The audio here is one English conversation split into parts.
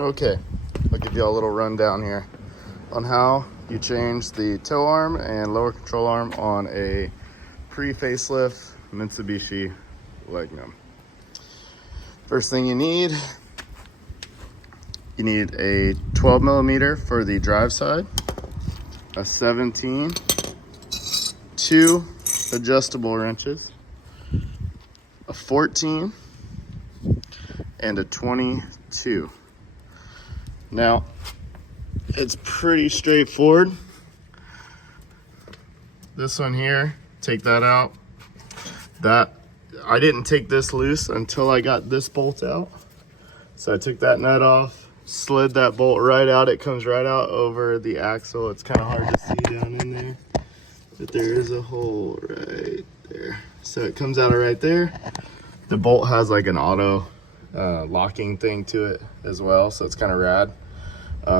Okay, I'll give you a little rundown here on how you change the tow arm and lower control arm on a pre-facelift Mitsubishi Legnum. First thing you need a 12 millimeter for the drive side, a 17, 2 adjustable wrenches, a 14, and a 22. Now, it's pretty straightforward. This one here, take that out. I didn't take this loose until I got this bolt out. So I took that nut off, slid that bolt right out. It comes right out over the axle. It's kind of hard to see down in there, but there is a hole right there. So it comes out of right there. The bolt has like an auto locking thing to it as well, so it's kind of rad.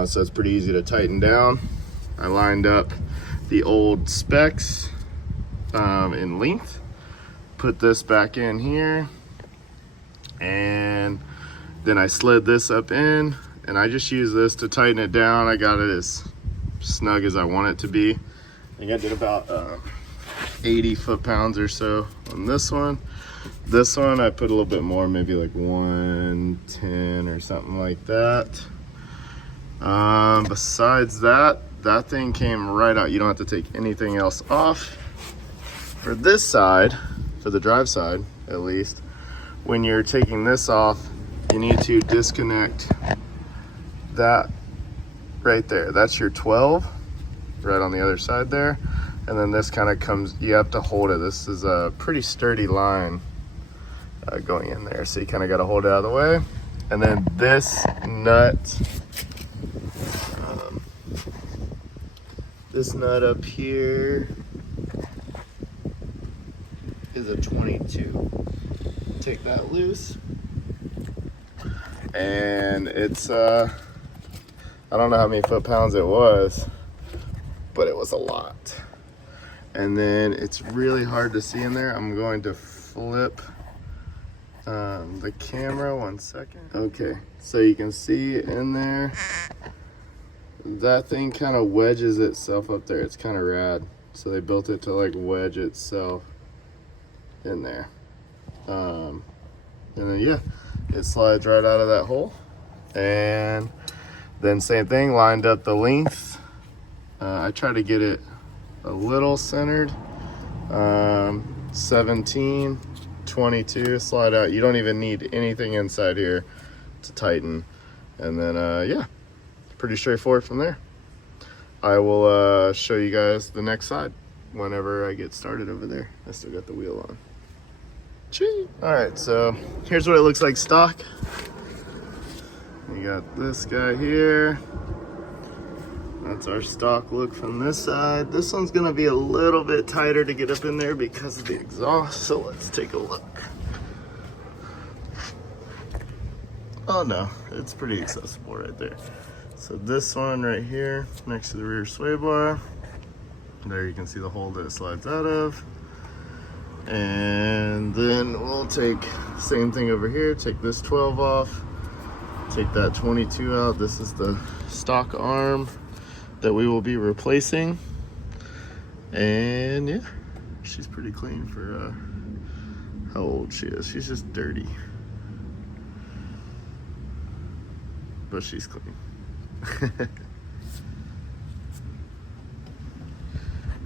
So it's pretty easy to tighten down. I lined up the old specs in length, put this back in here, and then I slid this up in, and I just use this to tighten it down. I got it as snug as I want it to be. I think I did about 80 foot-pounds or so on this one. This one I put a little bit more, maybe like 110 or something like that. Besides that thing came right out. You don't have to take anything else off. For this side, for the drive side at least, when you're taking this off, you need to disconnect that right there. That's your 12 right on the other side there. And then this kind of comes, you have to hold it. This is a pretty sturdy line going in there. So you kind of got to hold it out of the way. And then this nut up here is a 22. Take that loose. And it's, I don't know how many foot-pounds it was, but it was a lot. And then it's really hard to see in there. I'm going to flip the camera 1 second. Okay, so you can see in there, that thing kind of wedges itself up there. It's kind of rad. So they built it to like wedge itself in there. And then yeah, it slides right out of that hole. And then same thing, lined up the length. I try to get it a little centered. 17, 22, slide out. You don't even need anything inside here to tighten. And then yeah, pretty straightforward from there. I will show you guys the next side whenever I get started over there. I still got the wheel on. All right, so here's what it looks like stock. You got this guy here. That's our stock look from this side. This one's gonna be a little bit tighter to get up in there because of the exhaust, so let's take a look. Oh no, it's pretty accessible right there. So this one right here, next to the rear sway bar, there you can see the hole that it slides out of. And then we'll take same thing over here, take this 12 off, take that 22 out. This is the stock arm that we will be replacing. And yeah, she's pretty clean for how old she is. She's just dirty, but she's clean.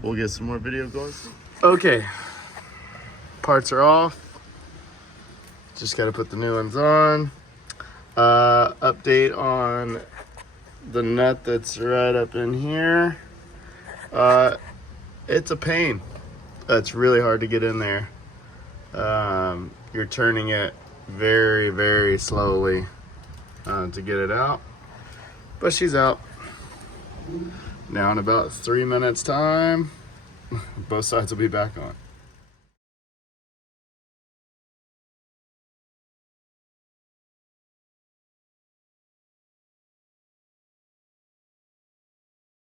We'll get some more video going soon. Okay, parts are off. Just got to put the new ones on. Update on the nut that's right up in here. It's a pain. It's really hard to get in there. You're turning it very, very slowly to get it out. But she's out. Now in about 3 minutes time, both sides will be back on.